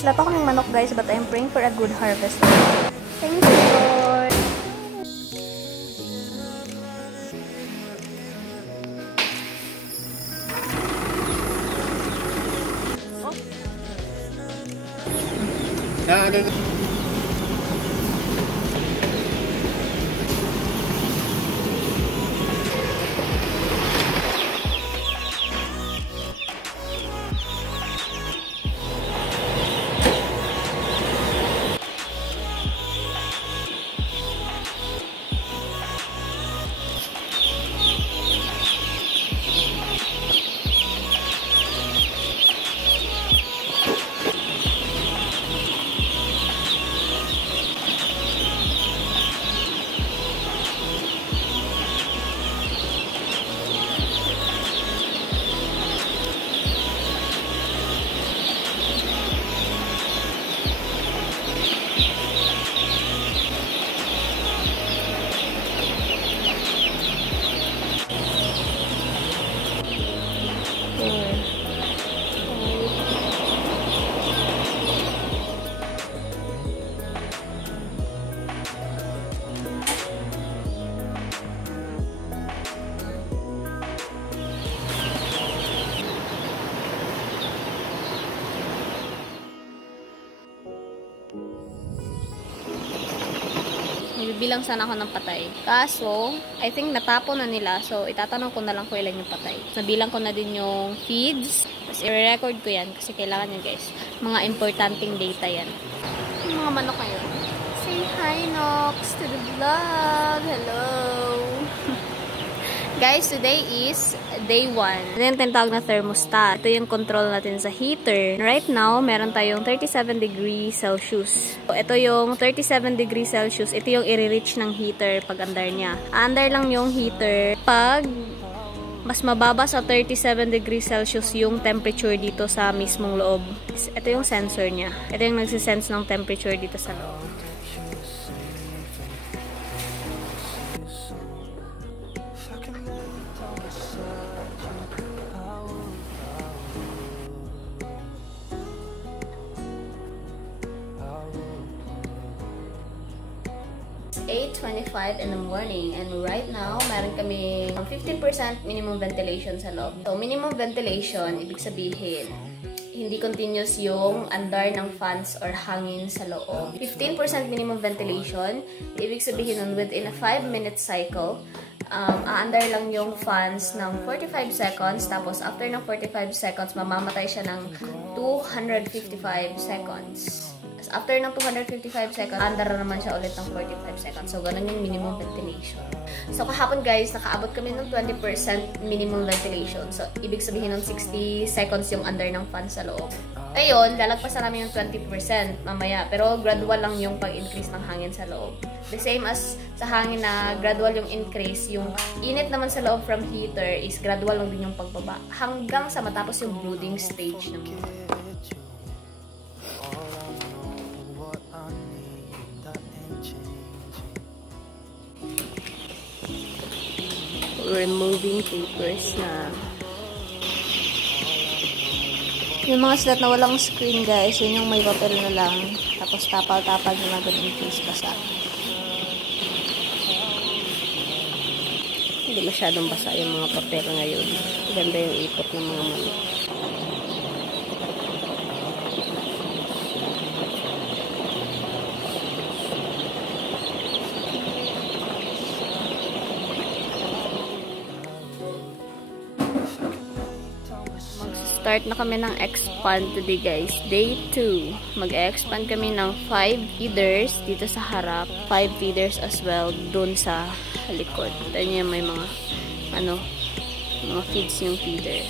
Wala pa akong manok guys, but I'm praying for a good harvest. Thank you, Lord. Bilang sana ako ng patay. Kaso, I think natapon na nila. So, itatanong ko na lang kung ilan yung patay. Nabilang ko na din yung feeds. Tapos, i-record ko yan. Kasi kailangan yan, guys. Mga importanteng data yan. Yung mga manok ngayon. Say hi, Nox, to the vlog. Hello. Guys, today is day 1. Ito yung tinatawag na thermostat. Ito yung control natin sa heater. Right now, meron tayong 37 degrees Celsius. So, ito yung 37 degrees Celsius. Ito yung i-reach ng heater pag under niya. Under lang yung heater pag mas mababa sa 37 degrees Celsius yung temperature dito sa mismong loob. Ito yung sensor niya. Ito yung nagsisense ng temperature dito sa loob. It's 8:25 in the morning and right now, meron kami 15% minimum ventilation sa loob. So, minimum ventilation, ibig sabihin, hindi continuous yung andar ng fans or hangin sa loob. 15% minimum ventilation, ibig sabihin nun within a 5-minute cycle, aandar lang yung fans ng 45 seconds, tapos after ng 45 seconds, mamamatay siya ng 255 seconds. After ng 255 seconds, andar na naman siya ulit ng 45 seconds. So, ganun yung minimum ventilation. So, kahapon guys, nakaabot kami ng 20% minimum ventilation. So, ibig sabihin ng 60 seconds yung andar ng fan sa loob. Ngayon, lalagpasan namin yung 20% mamaya. Pero, gradual lang yung pag-increase ng hangin sa loob. The same as sa hangin na gradual yung increase, yung init naman sa loob from heater is gradual lang din yung pagbaba. Hanggang sa matapos yung brooding stage ng heater. Removing papers na. Yung mga slot na walang screen guys, yun yung may papel na lang. Tapos tapal-tapal na lang in case basa. Hindi masyadong basa yung mga papel ngayon. Ganda yung ipot ng mga manok. Start na kami ng expand today guys. Day 2. Mag-expand kami ng 5 feeders dito sa harap. 5 feeders as well dun sa likod. Ito niya may mga mga feeds yung feeder.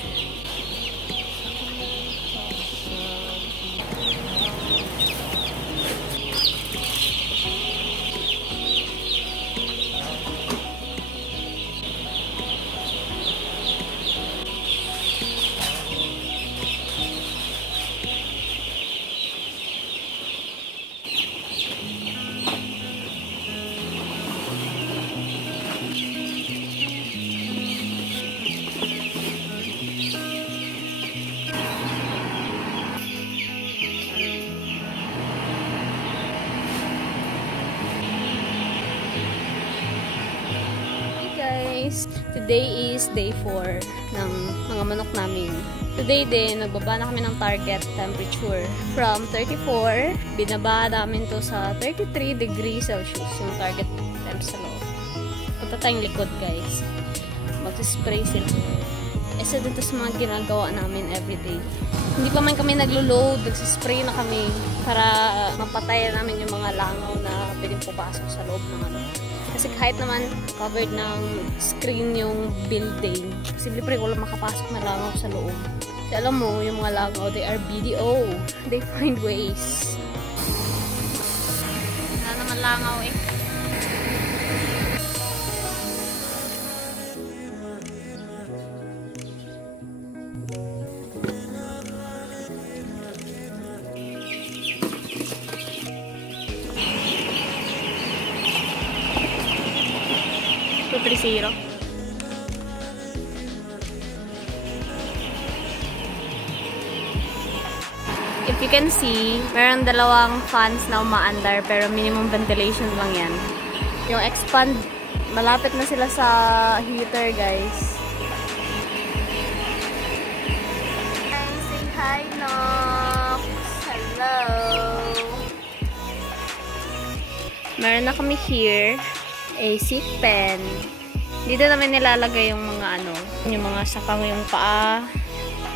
Today is day 4 ng mga manok namin. Today din, nagbaba na kami ng target temperature. From 34, binaba namin to sa 33 degrees Celsius yung target temp sa loob. Punta tayong likod, guys. Mag-spray sila. Isa dito sa mga ginagawa namin everyday. Hindi pa man kami naglo-load, nagsispray na kami para mapatayan namin yung mga langaw na pwedeng pupasok sa loob ng ano. Kasi kahit naman covered ng screen yung building, posible pa rin wala makapasok na langaw sa loob. Kasi alam mo, yung mga langaw, they are BDO. They find ways. Wala naman langaw eh. Trisiro. If you can see, meron dalawang fans na umaandar pero minimum ventilation lang yan. Yung expand, malapit na sila sa heater, guys. Say hi, Nox! Hello! Meron na kami here a seat pen. Dito namin nilalagay yung mga ano, yung mga sakang yung paa,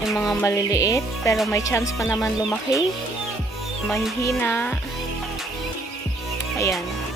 yung mga maliliit, pero may chance pa naman lumaki, mahihina. Ayan.